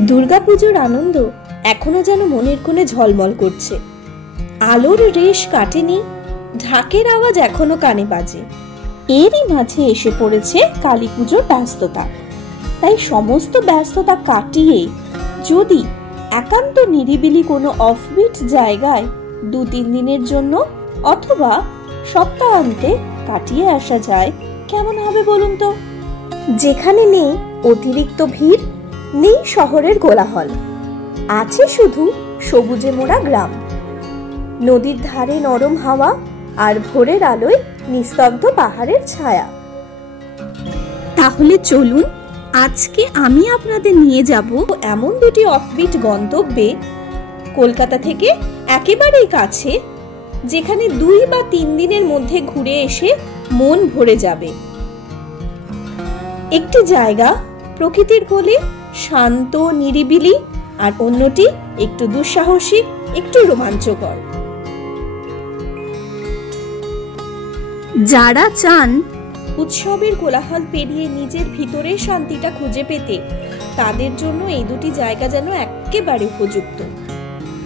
দুর্গাপুজোর আনন্দ এখনো যেন মনের কোণে ঝলমল করছে। আলোর রেশ কাটেনি, ঢাকের আওয়াজ এখনো কানে বাজে। এরই মাঝে এসে পড়েছে কালী পুজোর ব্যস্ততা। তাই সমস্ত ব্যস্ততা কাটিয়ে যদি একান্ত নিরিবিলি কোনো অফবিট জায়গায় 2-3 দিনের জন্য অথবা সপ্তাহান্তে কাটিয়ে আসা যায়, কেমন হবে বলুন তো? যেখানে নেই অতিরিক্ত ভিড়, নেই শহরের কোলাহল, আছে শুধু সবুজে মোড়া গ্রাম, নদীর ধারে নরম হাওয়া আর ভোরের আলোয় নিস্তব্ধ পাহাড়ের ছায়া। তাহলে চলুন আজকে আমি আপনাদের নিয়ে যাব এমন দুটি অফবিট গন্তব্যে, কলকাতা থেকে একেবারেই কাছে, যেখানে 2 বা 3 দিনের মধ্যে ঘুরে এসে মন ভরে যাবে। একটি জায়গা প্রকৃতির কোলে, শান্ত নিরিবিলি, আর অন্যটি একটু দুঃসাহসিক, একটু রোমাঞ্চকর। যারা চান উৎসবের কোলাহল পেরিয়ে নিজের ভিতরের শান্তিটা খুঁজে পেতে, তাদের জন্য এই দুটি জায়গা যেন একেবারে উপযুক্ত।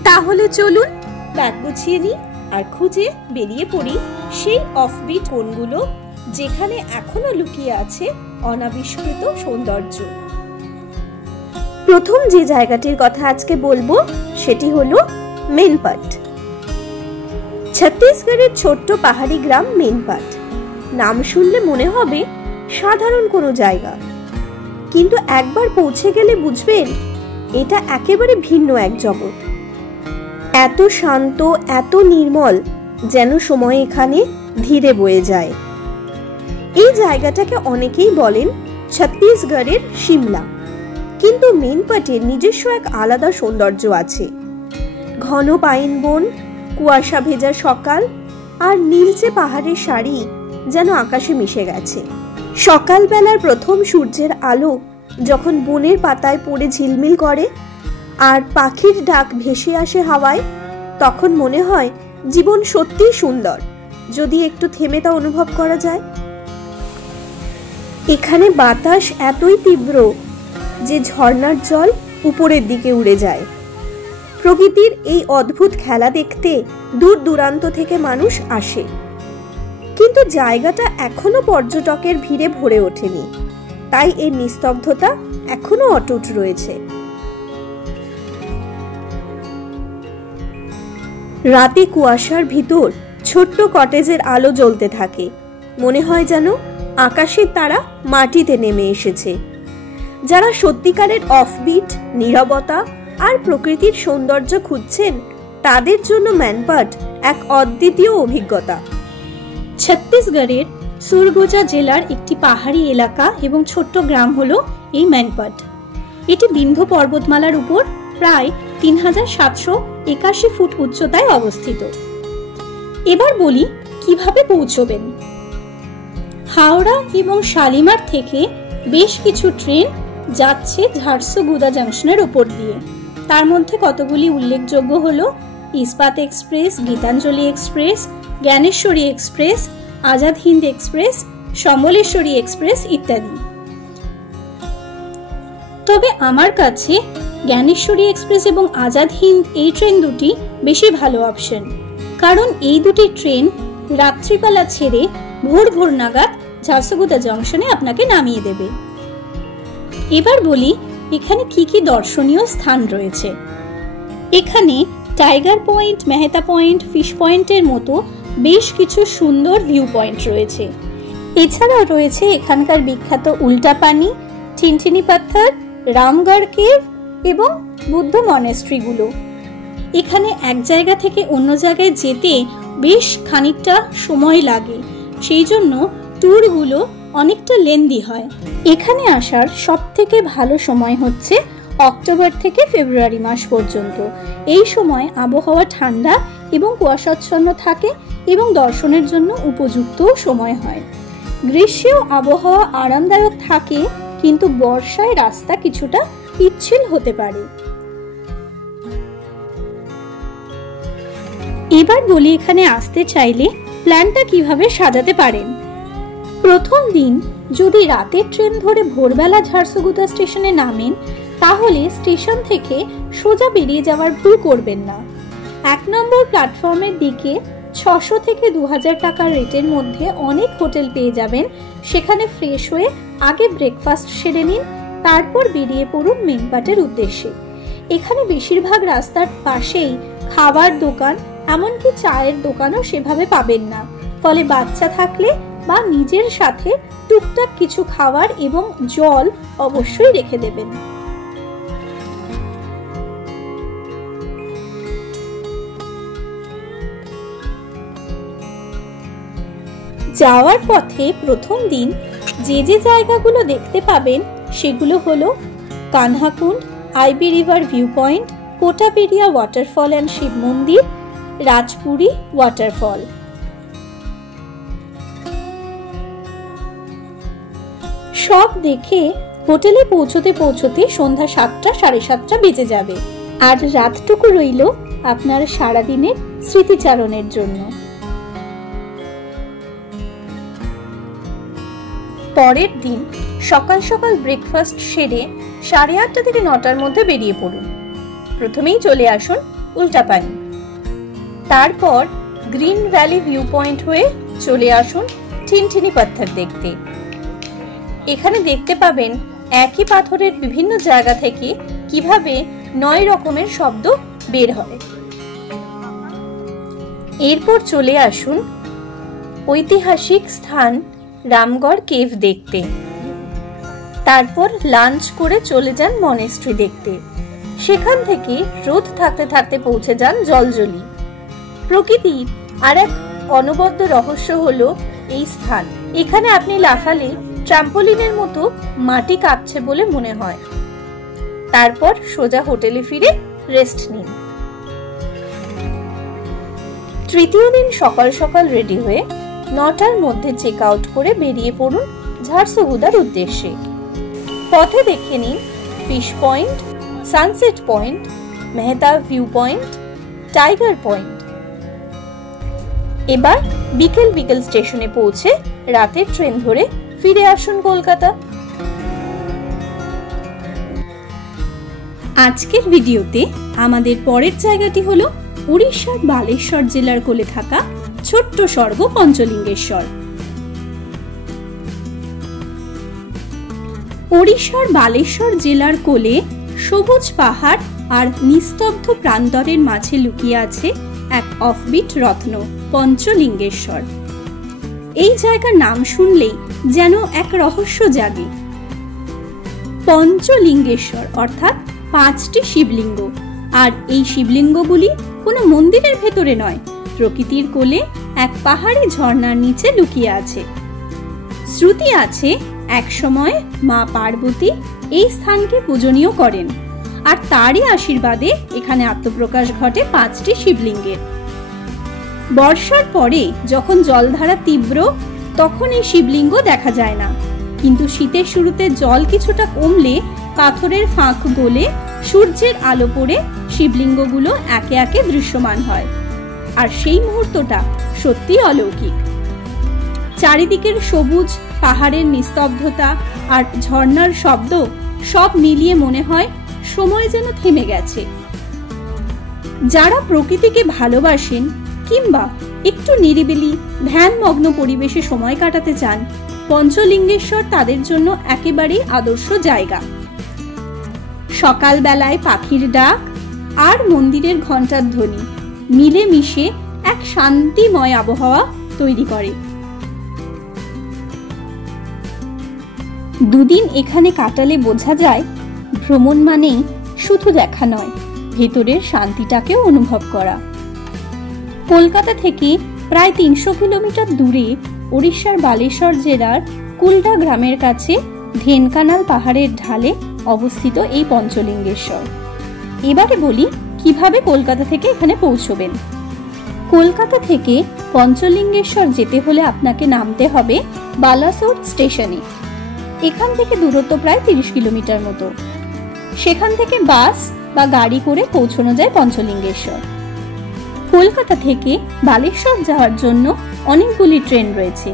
তাহলে চলুন ব্যাগ গুছিয়ে নিই আর খুঁজে বেরিয়ে পড়ি সেই অফবিট কোণগুলো, যেখানে এখনো লুকিয়ে আছে অনাবিষ্কৃত সৌন্দর্য। প্রথম যে জায়গাটির কথা আজকে বলবো সেটি হলো মেনপাট। ছত্তিশগড়ের ছোট্ট পাহাড়ি গ্রাম মেনপাট। নাম শুনলে মনে হবে সাধারণ কোনো জায়গা, কিন্তু একবার পৌঁছে গেলে বুঝবেন এটা একেবারে ভিন্ন এক জগৎ। এত শান্ত, এত নির্মল, যেন সময় এখানে ধীরে বয়ে যায়। এই জায়গাটাকে অনেকেই বলেন ছত্তিশগড়ের সিমলা, কিন্তু মেনপাটের নিজস্ব এক আলাদা সৌন্দর্য আছে। ঘন পাইন বন, কুয়াশা ভেজা সকাল আর নীলচে পাহাড়ের সারি যেন আকাশে মিশে গেছে। সকালবেলার প্রথম সূর্যের আলো যখন বনের পাতায় পড়ে ঝিলমিল করে আর পাখির ডাক ভেসে আসে হাওয়ায়, তখন মনে হয় জীবন সত্যিই সুন্দর, যদি একটু থেমে তা অনুভব করা যায়। এখানে বাতাস এতই তীব্র যে ঝর্ণার জল উপরের দিকে উড়ে যায়। প্রকৃতির এই অদ্ভুত খেলা দেখতে দূর দূরান্ত থেকে মানুষ আসে, কিন্তু জায়গাটা এখনো পর্যটকের ভিড়ে ভরে ওঠেনি, তাই এর নিস্তব্ধতা এখনো অটুট রয়েছে। রাতে কুয়াশার ভিতর ছোট্ট কটেজের আলো জ্বলতে থাকে, মনে হয় যেন আকাশের তারা মাটিতে নেমে এসেছে। যারা সত্যিকারের অফবিট, নীরবতা আর প্রকৃতির সৌন্দর্য খুঁজছেন, তাদের জন্য মেনপাট এক অদ্বিতীয় অভিজ্ঞতা। ছত্তিশগড়ের সুরগুজা জেলার একটি পাহাড়ি এলাকা এবং ছোট্ট গ্রাম হলো এই মেনপাট। এটি বিন্ধ্য পর্বতমালার উপর প্রায় 3781 ফুট উচ্চতায় অবস্থিত। এবার বলি কিভাবে পৌঁছবেন। হাওড়া এবং শালিমার থেকে বেশ কিছু ট্রেন যাচ্ছে ঝারসুগুদা জংশনের উপর দিয়ে। তার মধ্যে কতগুলি উল্লেখযোগ্য হলো ইস্পাত express, Gitanjali express, Gyaneshwari express, Azad Hind express, Samaleswari express ইত্যাদি। তবে আমার কাছে জ্ঞানেশ্বরী এক্সপ্রেস এবং আজাদ হিন্দ এই ট্রেন দুটি বেশি ভালো অপশন, কারণ এই দুটি ট্রেন রাত্রিবেলা ছেড়ে ভোর ভোর নাগাদ ঝারসুগুদা জংশনে আপনাকে নামিয়ে দেবে। এবার বলি এখানে কি কি দর্শনীয় স্থান রয়েছে। এখানে tiger point, Mehta point, fish পয়েন্টের মতো বেশ কিছু সুন্দর ভিউ পয়েন্ট রয়েছে। এছাড়াও রয়েছে এখানকার বিখ্যাত উল্টা পানি, ঠিনঠিনি পাথর, রামগড় কেভ এবং বুদ্ধ মনেস্ট্রিগুলো। এখানে এক জায়গা থেকে অন্য জায়গায় যেতে বেশ খানিকটা সময় লাগে, সেই জন্য ট্যুরগুলো অনেকটা লেন্দি হয়। এখানে আসার সব থেকে ভালো সময় হচ্ছে অক্টোবর থেকে ফেব্রুয়ারি মাস পর্যন্ত। এই সময় আবহাওয়া ঠান্ডা এবং কুয়াশাচ্ছন্ন থাকে এবং দর্শনের জন্য উপযুক্ত সময় হয়। গ্রীষ্মেও আবহাওয়া আরামদায়ক থাকে, কিন্তু বর্ষায় রাস্তা কিছুটা পিচ্ছিল হতে পারে। এবার বলি এখানে আসতে চাইলে প্ল্যানটা কিভাবে সাজাতে পারেন। প্রথম দিন যদি রাতের ট্রেন ধরে ভোরবেলা ঝারসুগুদা স্টেশনে নামেন, তাহলে স্টেশন থেকে সোজা বেরিয়ে যাওয়ার ভুল করবেন না। 1 নম্বর প্ল্যাটফর্মের দিকে 600 থেকে 2000 টাকার রেটের মধ্যে অনেক হোটেল পেয়ে যাবেন। সেখানে ফ্রেশ হয়ে আগে ব্রেকফাস্ট সেরে নিন, তারপর বেরিয়ে পড়ুন মেন পার্টের উদ্দেশ্যে। এখানে বেশিরভাগ রাস্তার পাশেই খাবার দোকান, এমনকি চায়ের দোকানও সেভাবে পাবেন না। ফলে বাচ্চা থাকলে বা নিজের সাথে টুকটাক কিছু খাবার এবং জল অবশ্যই রেখে দেবেন। যাওয়ার পথে প্রথম দিন যে যে জায়গাগুলো দেখতে পাবেন সেগুলো হলো Kanhakund, IB river view point, Kotaperia waterfall and Shiv Mandir, Rajpuri waterfall. সব দেখে হোটেলে পৌঁছতে পৌঁছতে সন্ধ্যা 7টা, 7:30 বেজে যাবে। আর রাতটুকু রইল আপনার সারাদিনের স্মৃতিচারণের জন্য। পরের দিন সকাল সকাল ব্রেকফাস্ট সেরে 8:30 থেকে 9টার মধ্যে বেরিয়ে পড়ুন। প্রথমেই চলে আসুন উল্টাপানি, তারপর গ্রিন ভ্যালি ভিউ পয়েন্ট হয়ে চলে আসুন ঠিনঠিনি পাথর দেখতে। এখানে দেখতে পাবেন একই পাথরের বিভিন্ন জায়গা থেকে কিভাবে 9 রকমের শব্দ বের হয়। এরপর চলে আসুন ঐতিহাসিক স্থান রামগড় কেভ দেখতে। তারপর লাঞ্চ করে চলে যান মনেস্ট্রি দেখতে। সেখান থেকে রোদ থাকতে থাকতে পৌঁছে যান জলজলি। প্রকৃতির আর এক অনবদ্য রহস্য হলো এই স্থান। এখানে আপনি লাফালে ট্রাম্পোলিনের মতো মাটি কাঁপছে বলে মনে হয়। তারপর সোজা হোটেলে ফিরে রেস্ট নিন। তৃতীয় দিন সকাল সকাল রেডি হয়ে 9টার মধ্যে চেক আউট করে বেরিয়ে পড়ুন ঝারসুগুদার উদ্দেশ্যে। পথে দেখে নিন fish point, sunset point, Mehta view point, tiger point. এবার বিকেল বিকেল স্টেশনে পৌঁছে রাতের ট্রেন ধরে ফিরে আসুন কলকাতা। আজকের ভিডিওতে আমাদের পরের জায়গাটি হলো উড়িষ্যার বালেশ্বর জেলার কোলে থাকা ছোট্ট স্বর্গ পঞ্চলিঙ্গেশ্বর। উড়িষ্যার বালেশ্বর জেলার কোলে সবুজ পাহাড় আর নিস্তব্ধ প্রান্তরের মাঝে লুকিয়ে আছে এক অফবিট রত্ন পঞ্চলিঙ্গেশ্বর। এই জায়গার নাম শুনলেই যেন এক রহস্য জাগে। পঞ্চলিঙ্গেশ্বর অর্থাৎ 5টি শিবলিঙ্গ, আর এই শিবলিঙ্গগুলি কোনো মন্দিরের ভেতরে নয়, প্রকৃতির কোলে এক পাহাড়ি ঝর্ণার নিচে লুকিয়ে আছে। শ্রুতি আছে একসময় মা পার্বতী এই স্থানকে পূজনীয় করেন, আর তারই আশীর্বাদে এখানে আত্মপ্রকাশ ঘটে 5টি শিবলিঙ্গের। বর্ষার পরে যখন জলধারা তীব্র, তখন এই শিবলিঙ্গ দেখা যায় না, কিন্তু শীতের শুরুতে জল কিছুটা কমলে পাথরের ফাঁক গলে সূর্যের আলো পড়ে শিবলিঙ্গগুলো একে একে দৃশ্যমান হয়। আর সেই মুহূর্তটা সত্যি অলৌকিক। চারিদিকের সবুজ, পাহাড়ের নিস্তব্ধতা আর ঝর্ণার শব্দ সব মিলিয়ে মনে হয় সময় যেন থেমে গেছে। যারা প্রকৃতিকে ভালোবাসেন কিংবা একটু নিরিবিলি ধ্যানমগ্ন পরিবেশে সময় কাটাতে চান, পঞ্চলিঙ্গেশ্বর তাদের জন্য একেবারেই আদর্শ জায়গা। সকালবেলায় পাখির ডাক আর মন্দিরের ঘণ্টার ধ্বনি মিলে মিশে এক শান্তিময় আবহাওয়া তৈরি করে। দুদিন এখানে কাটালে বোঝা যায় ভ্রমণ মানেই শুধু দেখা নয়, ভেতরের শান্তিটাকেও অনুভব করা। কলকাতা থেকে প্রায় 300 কিলোমিটার দূরে উড়িষ্যার বালেশ্বর জেলার কুলডা গ্রামের কাছে ঢেনকানাল পাহাড়ের ঢালে অবস্থিত এই পঞ্চলিঙ্গেশ্বর। এবারে বলি কিভাবে কলকাতা থেকে এখানে পৌঁছবেন। কলকাতা থেকে পঞ্চলিঙ্গেশ্বর যেতে হলে আপনাকে নামতে হবে বালাসোর স্টেশনে। এখান থেকে দূরত্ব প্রায় 30 কিলোমিটার মতো। সেখান থেকে বাস বা গাড়ি করে পৌঁছানো যায় পঞ্চলিঙ্গেশ্বর। কলকাতা থেকে বালেশ্বর যাওয়ার জন্য অনেকগুলি ট্রেন রয়েছে।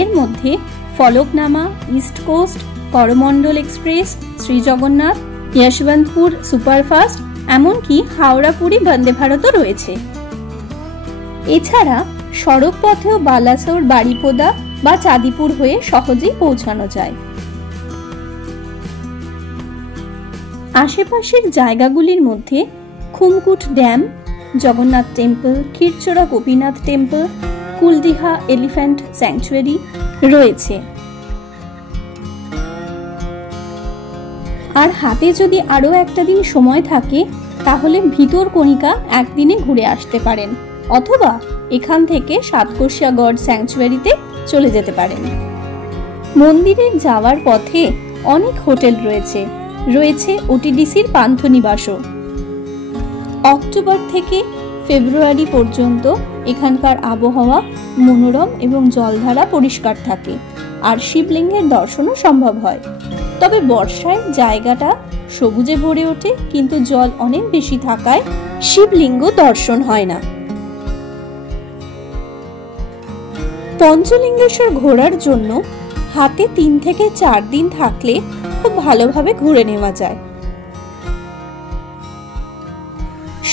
এর মধ্যে Falaknuma, East Coast, Coromandel Express, Shri Jagannath, Yesvantpur superfast, এমনকি হাওড়া পুরী বন্দে ভারতও রয়েছে। এছাড়া সড়ক পথেও বালাসোর, বারিপদা বা চাঁদিপুর হয়ে সহজেই পৌঁছানো যায়। আশেপাশের জায়গাগুলির মধ্যে Khumkut dam, Jagannath temple, Khirchora Gopinath temple, Kuldiha elephant sanctuary রয়েছে। আর হাতে যদি আরো একটা দিন সময় থাকে তাহলে ভিতরকণিকা একদিনে ঘুরে আসতে পারেন, অথবা এখান থেকে সাতকোশিয়াগড় স্যাংচুয়ারিতে চলে যেতে পারেন। মন্দিরে যাওয়ার পথে অনেক হোটেল রয়েছে, রয়েছে ওটিডিসির পান্থনিবাসও। অক্টোবর থেকে ফেব্রুয়ারি পর্যন্ত এখানকার আবহাওয়া মনোরম এবং জলধারা পরিষ্কার থাকে, আর শিবলিঙ্গের দর্শনও সম্ভব হয়। তবে বর্ষায় জায়গাটা সবুজে ভরে ওঠে, কিন্তু জল অনেক বেশি থাকায় শিবলিঙ্গ দর্শন হয় না। পঞ্চলিঙ্গেশ্বর ঘোরার জন্য হাতে 3 থেকে 4 দিন থাকলে খুব ভালোভাবে ঘুরে নেওয়া যায়।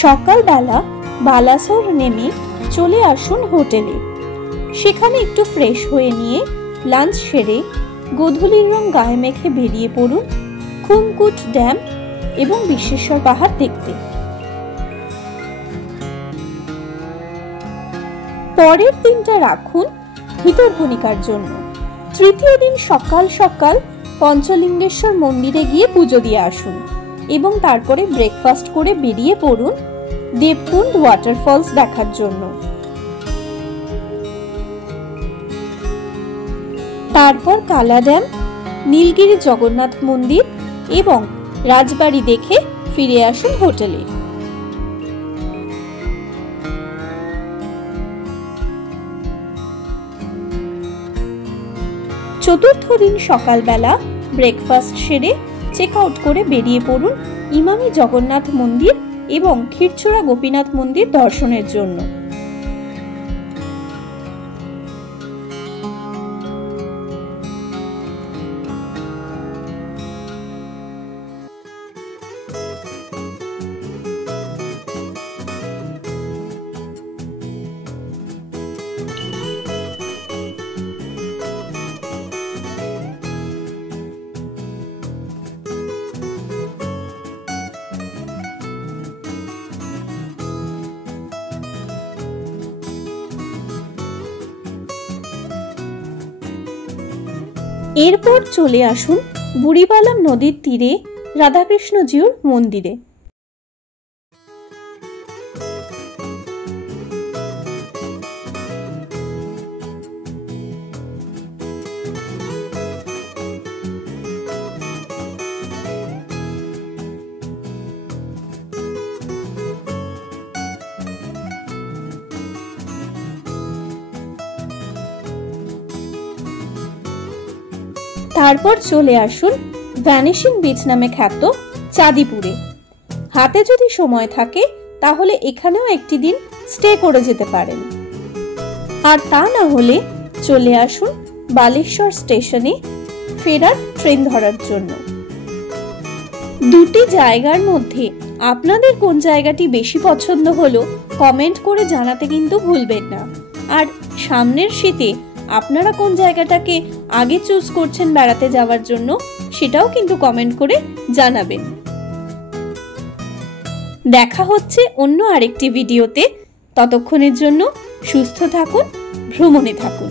সকালবেলা বালাসোর নেমে চলে আসুন হোটেলে। সেখানে একটু ফ্রেশ হয়ে নিয়ে লাঞ্চ সেরে গোধূলির রং গায়ে মেখে বেরিয়ে পড়ুন খুমকুট ড্যাম এবং বিশ্বেশ্বর পাহাড় দেখতে। পরের দিনটা রাখুন ভিতরকণিকার জন্য। তৃতীয় দিন সকাল সকাল পঞ্চলিঙ্গেশ্বর মন্দিরে গিয়ে পুজো দিয়ে আসুন এবং তারপরে ব্রেকফাস্ট করে বেরিয়ে পড়ুন দেবকুণ্ড ওয়াটারফলস দেখার জন্য। তারপর কালা ড্যাম, নীলগিরি জগন্নাথ মন্দির এবং রাজবাড়ি দেখে ফিরে আসুন হোটেলে। চতুর্থ দিন সকালবেলা ব্রেকফাস্ট সেরে চেক আউট করে বেরিয়ে পড়ুন ইমামি জগন্নাথ মন্দির এবং ক্ষীরচোরা গোপীনাথ মন্দির দর্শনের জন্য। এরপর চলে আসুন বুড়িবালাম নদীর তীরে রাধাকৃষ্ণজিউর মন্দিরে। তারপর চলে আসুন ভ্যানিশিং বিচ নামে খ্যাত চাঁদিপুরে। হাতে যদি সময় থাকে তাহলে এখানেও একটি দিন স্টে করে যেতে পারেন, আর তা না হলে চলে আসুন বালেশ্বর স্টেশনে ফেরার ট্রেন ধরার জন্য। দুটি জায়গার মধ্যে আপনাদের কোন জায়গাটি বেশি পছন্দ হলো কমেন্ট করে জানাতে কিন্তু ভুলবেন না। আর সামনের শীতে আপনারা কোন জায়গাটাকে আগে চুজ করছেন বেড়াতে যাওয়ার জন্য সেটাও কিন্তু কমেন্ট করে জানাবেন। দেখা হচ্ছে অন্য আরেকটি ভিডিওতে। ততক্ষণের জন্য সুস্থ থাকুন, ভ্রমণে থাকুন।